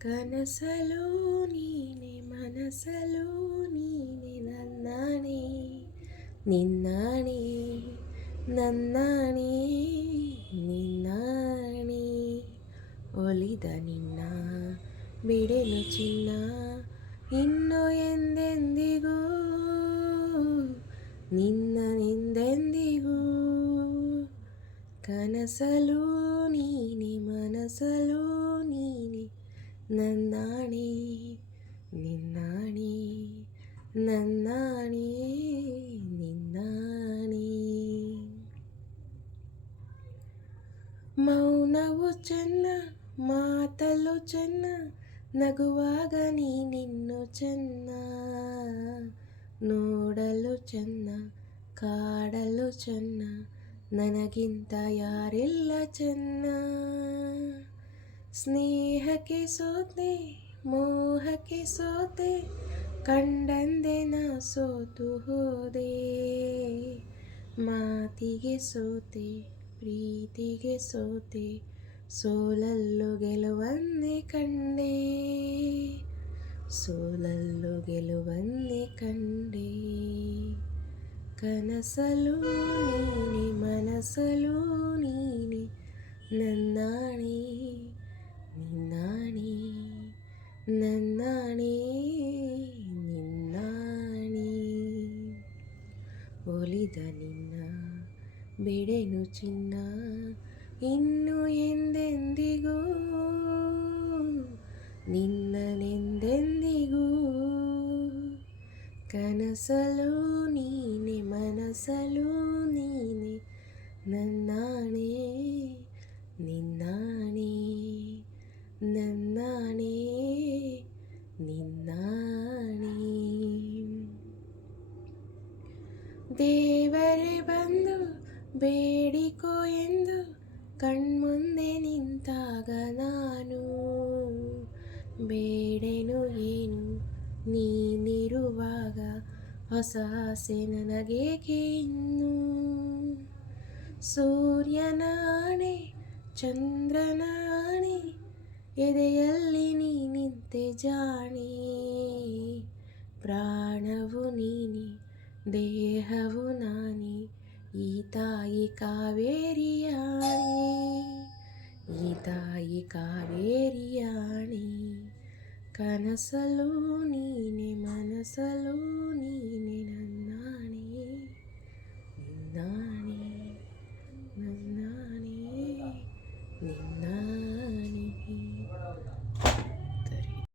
ಕನಸಲು ನೀನೆ ಮನಸಲು ನೀನೆ ನನ್ನಾಣೆ ನಿನ್ನಾಣೆ ನನ್ನಾಣೆ ನಿನ್ನಾಣೆ ಒಲಿದ ನಿನ್ನ ಬಿಡೆನು ಚಿನ್ನ ಇನ್ನು ಎಂದೆಂದಿಗೂ ನಿನ್ನನೆಂದೆಂದಿಗೂ ಕನಸಲು ನೀನೆ ಮನಸಲು ನೀನೆ ನನ್ನಾಣೆ ನಿನ್ನಾಣೆ ನನ್ನಾಣೆ ನಿನ್ನಾಣೆ ಮೌನವು ಚೆನ್ನ ಮಾತಲು ಚೆನ್ನ ನಗುವಾಗ ನೀನಿನ್ನು ಚೆನ್ನ ನೋಡಲು ಚೆನ್ನ ಕಾಡಲು ಚೆನ್ನ ನನಗಿಂತ ಯಾರಿಲ್ಲ ಚೆನ್ನ ಸ್ನೇಹಕ್ಕೆ ಸೋತೆ ಮೋಹಕ್ಕೆ ಸೋತೆ ಕಂಡಂದೆ ನಾ ಸೋತು ಹೋದೆ ಮಾತಿಗೆ ಸೋತೆ ಪ್ರೀತಿಗೆ ಸೋತೆ ಸೋಲಲ್ಲೂ ಗೆಲುವನ್ನೇ ಕಂಡೆ ಸೋಲಲ್ಲೂ ಗೆಲುವನ್ನೇ ಕಂಡೆ ಕನಸಲು ನೀನೆ ಮನಸಲು ನೀನೆ ನನ್ನಾಣೆ ನಿನ್ನಾಣೆ ನನ್ನಾಣೆ ನಿನ್ನಾಣೆ ಒಲಿದ ನಿನ್ನ ಬಿಡೆನು ಚಿನ್ನ ಇನ್ನು ಎಂದೆಂದಿಗೂ ನಿನ್ನನೆಂದೆಂದಿಗೂ ಕನಸಲು ನೀನೆ ಮನಸಲು ನೀನೆ ನನ್ನಾಣೆ ನಿನ್ನಾಣೆ ನನ್ನಾಣೆ ನಿನ್ನಾಣೆ ದೇವರೇ ಬಂದು ಬೇಡಿಕೋ ಎಂದು ಕಣ್ಮುಂದೆ ನಿಂತಾಗ ನಾನು ಬೇಡೆನು ಏನು ನೀನಿರುವಾಗ ಹೊಸ ಆಸೆ ನನಗೇಕೆ ಇನ್ನು ಸೂರ್ಯನಾಣೆ ಚಂದ್ರನಾಣೆ ಎದೆಯಲ್ಲಿ ನೀ ನಿಂತೆ ಜಾಣೆ ಪ್ರಾಣವು ನೀನೆ ದೇಹವು ನಾನೇ ಈ ತಾಯಿ ಕಾವೇರಿಯಾಣೆ ಈ ತಾಯಿ ಕಾವೇರಿಯಾಣೆ ಕನಸಲು ನೀನೆ ಮನಸಲು